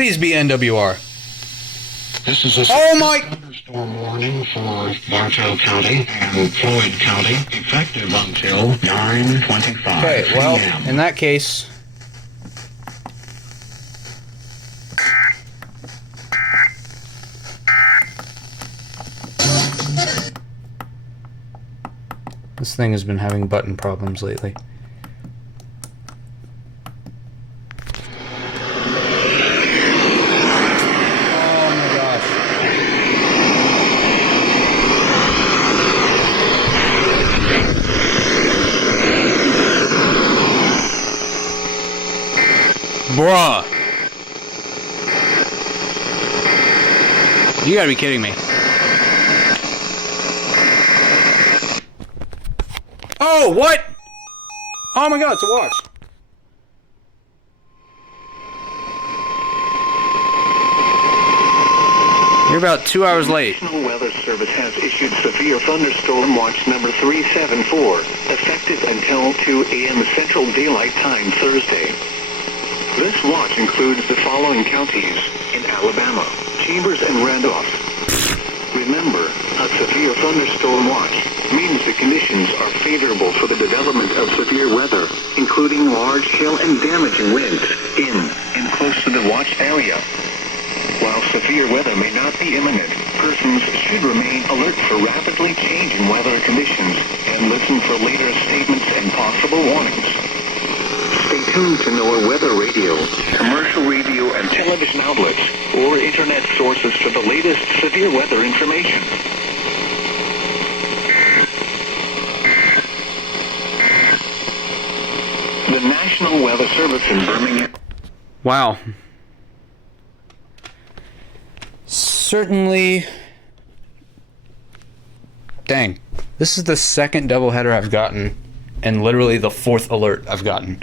Please be NWR. This is a thunderstorm warning for Bartow County and Floyd County, effective until 9:25. Okay, well, in that case... This thing has been having button problems lately. Bruh. You gotta be kidding me. Oh, what? Oh my god, it's a watch. You're about 2 hours late. National Weather Service has issued severe thunderstorm watch number 374, effective until 2 a.m. Central Daylight Time Thursday. This watch includes the following counties in Alabama: Chambers and Randolph. Remember, a severe thunderstorm watch means the conditions are favorable for the development of severe weather, including large hail and damaging winds in and close to the watch area. While severe weather may not be imminent, persons should remain alert for rapidly changing weather conditions and listen for later statements and possible warnings. Stay tuned to NOAA Weather Radio, commercial radio and television outlets, or internet sources for the latest severe weather information. The National Weather Service in Birmingham. Wow. Certainly. Dang. This is the second doubleheader I've gotten, and literally the fourth alert I've gotten.